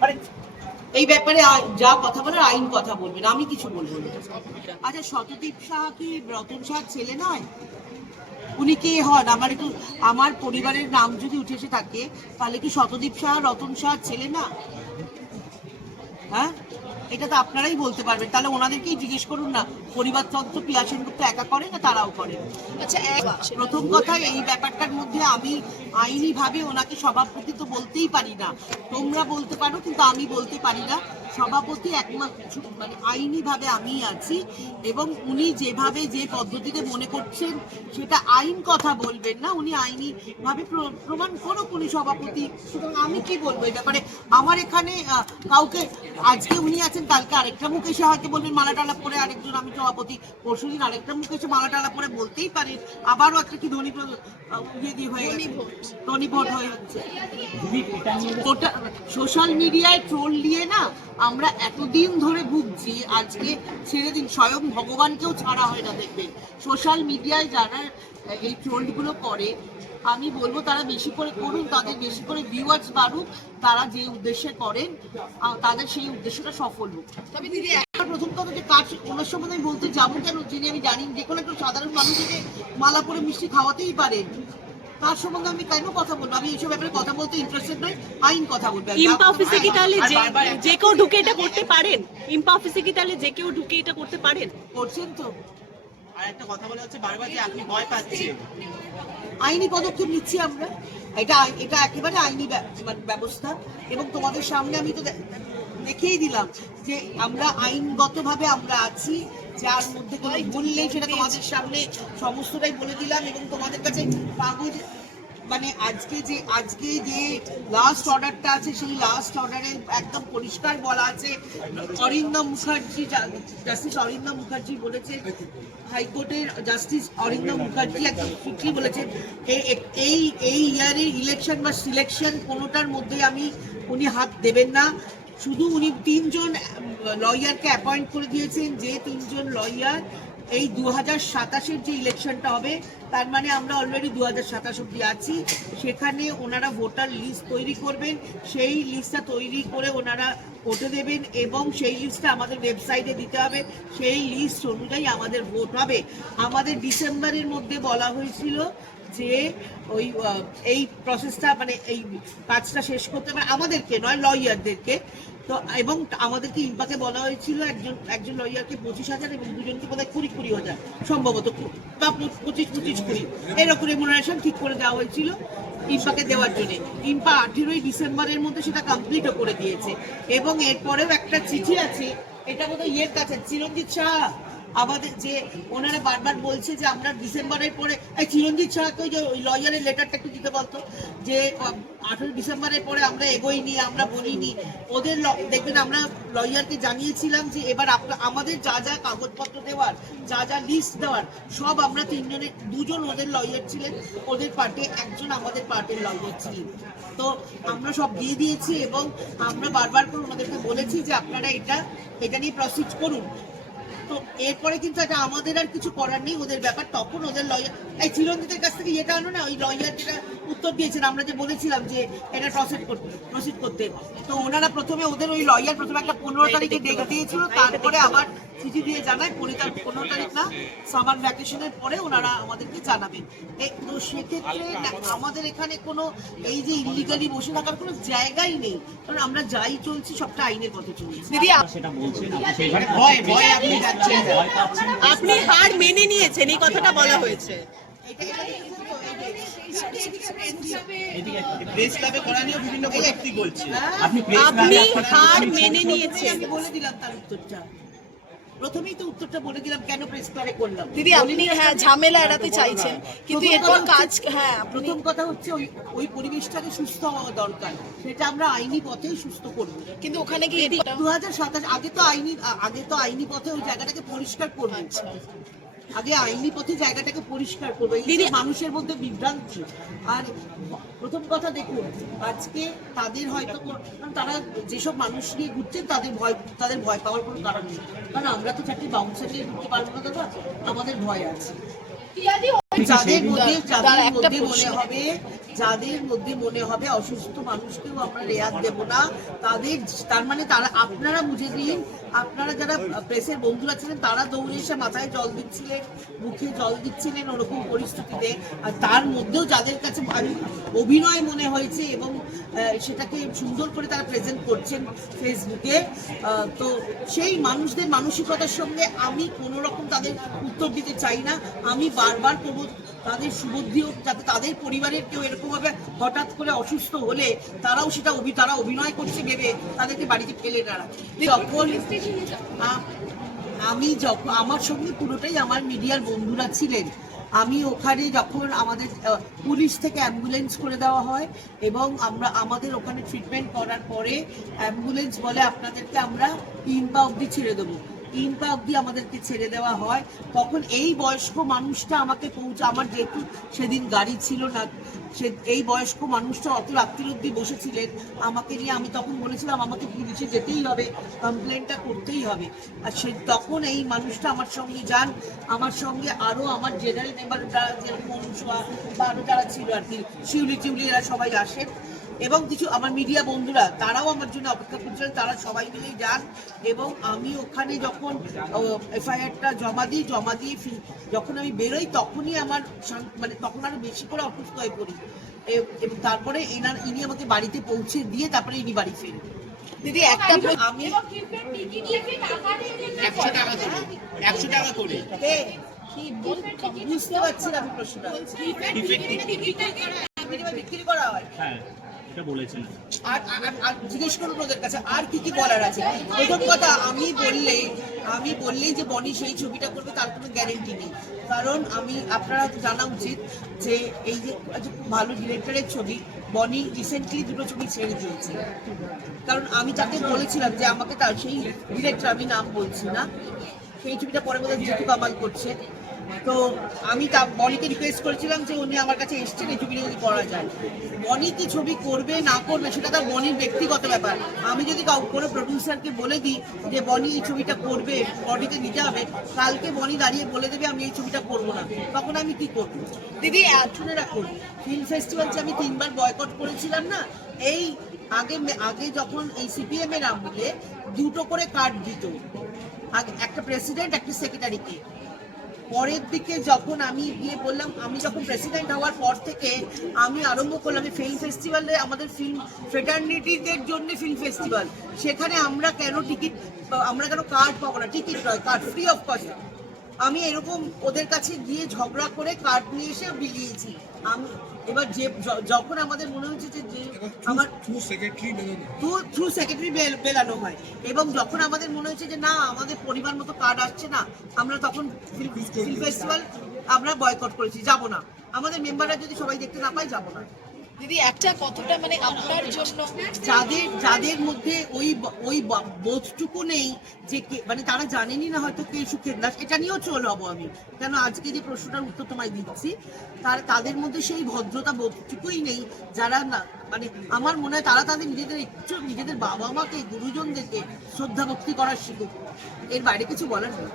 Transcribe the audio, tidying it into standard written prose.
মানে এই ব্যাপারে যা কথা বলার আইন কথা বলবেন, আমি কিছু বলবো না। আচ্ছা, শতদীপ সাহা কি রতন সাহার ছেলে নয়? উনি কে হন? আমার পরিবারের নাম যদি উঠে এসে থাকে, তাহলে কি শতদীপ সাহা রতন সাহার ছেলে না? হ্যাঁ, এটা তো আপনারাই বলতে পারবেন। তাহলে ওনাদেরকেই জিজ্ঞেস করুন না, পরিবারতন্ত্র পিয়া সেনগুপ্ত একা করে না তারাও করে? আচ্ছা, প্রথম কথা, এই ব্যাপারটার মধ্যে আমি আইনি ভাবে ওনাকে সভাপতি তো বলতেই পারি না। তোমরা বলতে পারো, কিন্তু আমি বলতে পারি না। সভাপতি একমাত্র মানে আইনি ভাবে আমি আছি, এবং উনি যেভাবে যে পদ্ধতিতে মনে করছেন সেটা আইন কথা বলবেন না। উনি আইনি ভাবে প্রমাণ করুক উনি সভাপতি। সুতরাং আমি কি বলবো এই ব্যাপারে? আমার এখানে কাউকে, আজকে উনি আছেন, কালকে আরেকটা মুখ এসে হয়তো বলবেন মালা টালা পরে আরেকজন আমি সভাপতি, পরশুদিন আরেকটা মুখ এসে মালা টালা পরে বলতেই পারেন। আবারও একটা কি ধনী ভোট হয়ে যাচ্ছে। সোশ্যাল মিডিয়ায় ট্রোল নিয়ে না আমরা এতদিন ধরে ভুগছি, আজকে ছেড়ে দিন, স্বয়ং ভগবানকেও ছাড়া হয় না। দেখবেন সোশ্যাল মিডিয়ায় যারা এই ট্রোলগুলো করে, আমি বলবো তারা বেশি করে করুন, তাদের বেশি করে ভিউয়ার্স বাড়ুক, তারা যে উদ্দেশ্যে করেন তাদের সেই উদ্দেশ্যটা সফল হোক। তবে দিদি, প্রথম কথা যে কাজ ওনার সম্বন্ধে আমি বলতে যাবো কেন, যিনি আমি জানি যে কোনো একটা সাধারণ মানুষকে মালা পরে মিষ্টি খাওয়াতেই পারেন, তার সম্বন্ধে আমি কেন কথা বলবো? আমি এইসব ব্যাপারে কথা বলতে ইন্টারেস্টেড নই, আইন কথা বলবো। ইম্পা অফিসে কি তাহলে যে কেউ ঢুকে এটা করতে পারেন? ইম্পা অফিসে কি তাহলে যে কেউ ঢুকে এটা করতে পারেন? করছেন তো। আর একটা কথা বলা হচ্ছে বারবার যে আপনি ভয় পাচ্ছেন। আইনি পদক্ষেপ নিচ্ছি আমরা, এটা একেবারে আইনি ব্যবস্থা। এবং তোমাদের সামনে আমি তো দেখিয়ে দিলাম যে আমরা আইনগতভাবে আমরা আছি, যার মধ্যে কোনো ভুল নেই সেটা তোমাদের সামনে সমস্তটাই বলে দিলাম। এবং তোমাদের কাছে কাগজ মানে আজকে যে লাস্ট অর্ডারটা আছে, সেই লাস্ট অর্ডারে একদম পরিষ্কার বলা আছে, অরিন্দম মুখার্জি, জাস্টিস অরিন্দম মুখার্জি বলেছে, হাইকোর্টের জাস্টিস অরিন্দম মুখার্জি একদম ঠিকই বলেছেন, এই ইয়ারের ইলেকশন বা সিলেকশন কোনোটার মধ্যে উনি হাত দেবেন না। শুধু উনি 3 জন লয়ারকে অ্যাপয়েন্ট করে দিয়েছেন, যে 3 জন লয়ার এই 2027-এর যে ইলেকশনটা হবে, তার মানে আমরা অলরেডি 2027 অব্দি আছি, সেখানে ওনারা ভোটার লিস্ট তৈরি করবেন, সেই লিস্টটা তৈরি করে ওনারা ভোটে দেবেন, এবং সেই লিস্টটা আমাদের ওয়েবসাইটে দিতে হবে। সেই লিস্ট অনুযায়ী আমাদের ভোট হবে। আমাদের ডিসেম্বরের মধ্যে বলা হয়েছিল যে এই প্রসেসটা মানে এই কাজটা শেষ করতে, মানে আমাদেরকে নয়, লয়ারদেরকে। তো এবং আমাদেরকে ইম্পাকে বলা হয়েছিল একজন লয়ারকে 25,000 এবং দুজনকে বোধহয় 20,000 সম্ভবত, বা 25-20 এরকম রেমুনারেশন ঠিক করে দেওয়া হয়েছিল ইম্পাকে দেওয়ার জন্য। ইম্পা 18ই ডিসেম্বরের মধ্যে সেটা কমপ্লিটও করে দিয়েছে। এবং এরপরেও একটা চিঠি আছে, এটা বোধহয় ইয়ের কাছে, চিরঞ্জিত শাহ আমাদের, যে ওনারা বারবার বলছে যে আমরা ডিসেম্বরের পরে, চিরঞ্জিত শাহকে ওই লয়ারের লেটারটা একটু দিতে বলতো, যে 18 ডিসেম্বরের পরে আমরা এগোইনি, আমরা বলিনি। ওদের দেখবেন আমরা লয়ারকে জানিয়েছিলাম যে এবার আমাদের যা যা কাগজপত্র দেওয়ার, যা যা লিস্ট দেওয়ার, সব আমরা 3 জনের, 2 জন ওদের লয়ার ছিলেন ওদের পার্টে, একজন আমাদের পার্টের লয়ার ছিলেন। তো আমরা সব দিয়ে দিয়েছি, এবং আমরা বারবার করে ওনাদেরকে বলেছি যে আপনারা এটা নিয়ে প্রসিড করুন। তো এরপরে কিন্তু এটা আমাদের আর কিছু করার নেই, ওদের ব্যাপার। তখন ওদের লয়ার, এই চিরঞ্জিতের কাছ থেকে এটা আনো না, ওই লয়ার যেটা উত্তর দিয়েছেন, আমরা যে বলেছিলাম যে এটা প্রসিড করতে, তো ওনারা প্রথমে ওদের ওই লয়ার প্রথমে একটা 15 তারিখে ডেট দিয়েছিল, তারপরে আবার চিঠি দিয়ে জানায় 15 তারিখ না, সামার ভ্যাকেশনের পরে ওনারা আমাদেরকে জানাবেন। তো সেক্ষেত্রে আমাদের এখানে কোনো এই যে ইলিগালি বসে থাকার কোনো জায়গাই নেই, কারণ আমরা যাই চলছি সবটা আইনের পথে চলছি। দিদি, সেটা বলছেন ভয় আপনি যাচ্ছেন, আপনি হার মেনে নিয়েছেন, এই কথাটা বলা হয়েছে। প্রেস ক্লাবে করা নিয়ে বিভিন্ন কটূক্তি বলছে, আপনি হার মেনে নিয়েছেন। আমি বলে দিলাম তার উত্তরটা, প্রথমেই তো উত্তরটা বলে দিলাম কেন প্রেস ক্লাবে করলাম। দিদি, আপনি ঝামেলা এড়াতে চাইছেন, কিন্তু এরপর কাজ, প্রথম কথা হচ্ছে ওই পরিবেশটাকে সুস্থ হওয়া দরকার, সেটা আমরা আইনি পথেই সুস্থ করব। কিন্তু ওখানে কি 2027 আগে তো আইনি পথে ওই জায়গাটাকে পরিষ্কার করবো। আগে আইনি পথে জায়গাটাকে পরিষ্কার করবো, এই মানুষের মধ্যে বিভ্রান্তি। আর প্রথম কথা দেখুন, আজকে তাদের হয়তো, তারা যেসব মানুষ নিয়ে ঘুরছেন তাদের ভয় পাওয়ার কোনো কারণ নেই, কারণ আমরা তো 4টি বাউন্সার নিয়ে ঘুরতে পারবো না দাদা, আমাদের ভয় আছে। যাদের মধ্যে মনে হবে যাদের মধ্যে মনে হবে অসুস্থ মানুষকেও আমরা রেয়াত দেব না, তার মানে তারা, আপনারা বুঝে দিন, আপনারা যারা প্রেসের বন্ধুরা ছিলেন তারা দৌড়ে এসে মাথায় জল দিচ্ছিলেন, মুখে জল দিচ্ছিলেন ওরকম পরিস্থিতিতে, আর তার মধ্যেও যাদের কাছে অভিনয় মনে হয়েছে এবং সেটাকে সুন্দর করে তারা প্রেজেন্ট করছেন ফেসবুকে, তো সেই মানুষদের মানসিকতার সঙ্গে আমি কোনো রকম তাদের উত্তর দিতে চাই না। আমি বারবার করবো তাদের সুবুদ্ধি হোক, যাতে তাদের পরিবারের কেউ এরকমভাবে হঠাৎ করে অসুস্থ হলে তারাও সেটা তারা অভিনয় করছে ভেবে তাদেরকে বাড়িতে ফেলে না রাখে। যখন আমার সঙ্গে পুরোটাই আমার মিডিয়ার বন্ধুরা ছিলেন, আমি ওখানে যখন আমাদের পুলিশ থেকে অ্যাম্বুলেন্স করে দেওয়া হয় এবং আমাদের ওখানে ট্রিটমেন্ট করার পরে অ্যাম্বুলেন্স বলে আপনাদেরকে আমরা 3 পা অবধি ছেড়ে দেবো, 3 পা অবধি আমাদেরকে ছেড়ে দেওয়া হয়, তখন এই বয়স্ক মানুষটা আমাকে আমার যেহেতু সেদিন গাড়ি ছিল না, এই বয়স্ক মানুষটা অত রাত্রির অবধি বসেছিলেন আমাকে নিয়ে, আমি তখন বলেছিলাম আমাকে পুলিশে যেতেই হবে, কমপ্লেনটা করতেই হবে, আর তখন এই মানুষটা আমার সঙ্গে যান, আমার সঙ্গে আরও আমার জেনারেল মেম্বার যেরকম অনুসভা বা আরও যারা ছিল আর কি, শিউলি টিউলি এরা সবাই আসেন এবং কিছু আমার মিডিয়া বন্ধুরা তারাও আমার জন্য অপেক্ষা করছিলেন, তারা সবাই মিলেই যান এবং আমি ওখানে যখন এফআইআরটা জমা দিয়ে যখন আমি বেরোই তখনই আমার মানে তখন আরো বেশি করে অসুস্থ হয়ে পড়ি এবং তারপরে ইনি আমাকে বাড়িতে পৌঁছে দিয়ে তারপরে ইনি বাড়ি ফেরেন। দিদি একটা আমি 100 টাকা করে বুঝতে পারছি না আমি প্রশ্নটা বিক্রি করা হয়। হ্যাঁ, এটা বলেছেন। আর জিজ্ঞেস করুন ওদের কাছে আর কি বলার আছে। প্রথম কথা আমি বললেই যে বনি সেই ছবিটা করবে তার কোনো গ্যারেন্টি নেই, কারণ আপনারা জানা উচিত যে এই যে খুব ভালো ডিরেক্টরের ছবি, বনি রিসেন্টলি 2টো ছবি ছেড়ে দিয়েছে, কারণ আমি তাকে বলেছিলাম যে আমাকে তার সেই ডিরেক্টর, আমি নাম বলছি না, সেই ছবিটা পরে বোধহয় জিতু কামাল করছে, তো আমি বনিকে রিকোয়েস্ট করেছিলাম যে উনি আমার কাছে এসছেন এই ছবিটা যদি করা যায়। বনি কি ছবি করবে না করবে সেটা তার বনির ব্যক্তিগত ব্যাপার। আমি যদি কোনো প্রডিউসারকে বলে দিই যে বনি এই ছবিটা করবে, বনিকে নিতে হবে, কালকে বনি দাঁড়িয়ে বলে দেবে আমি এই ছবিটা করবো না, তখন আমি কি করবো? দিদি শুনে রাখুন, ফিল্ম ফেস্টিভ্যাল যে আমি 3 বার বয়কট করেছিলাম না, এই আগে যখন এই সিপিএম এর আমলে 2টো করে কার্ড দিত, একটা প্রেসিডেন্ট একটা সেক্রেটারিকে, পরের দিকে যখন আমি গিয়ে বললাম, আমি যখন প্রেসিডেন্ট হওয়ার পর থেকে আমি আরম্ভ করলাম ফিল্ম ফেস্টিভ্যালে, আমাদের ফিল্ম ফ্রেটার্নিটিদের জন্য ফিল্ম ফেস্টিভ্যাল, সেখানে আমরা কেন কার্ড পাবো না, টিকিট নয় কার্ড, ফ্রি অফ কস্ট। আমি এরকম ওদের কাছে গিয়ে ঝগড়া করে কার্ড নিয়ে এসে বিলিয়েছি। এবার যখন আমাদের মনে হচ্ছে যে আমার থ্রু সেক্রেটারি বেলানো হয় এবং যখন আমাদের মনে হচ্ছে যে না আমাদের পরিবার মতো কার্ড আসছে না, আমরা তখন ফিল্ম ফেস্টিভ্যাল আমরা বয়কট করেছি, যাব না, আমাদের মেম্বাররা যদি সবাই দেখতে না পায় যাব না। দিদি একটা কতটা মানে আপনার জন্য যাদের মধ্যে ওই বোধটুকু নেই যে মানে তারা জানেনই না হয়তো কে সুখের দাস, এটা নিয়েও চল হবো আমি, কেন আজকে যে প্রশ্নটার উত্তর তোমায় দিচ্ছি, তাদের মধ্যে সেই ভদ্রতা বোধটুকুই নেই, যারা না মানে আমার মনে হয় তারা তাদের নিজেদের বাবা মাকে, গুরুজনদেরকে শ্রদ্ধা ভক্তি করার শিখুক, এর বাইরে কিছু বলার নেই।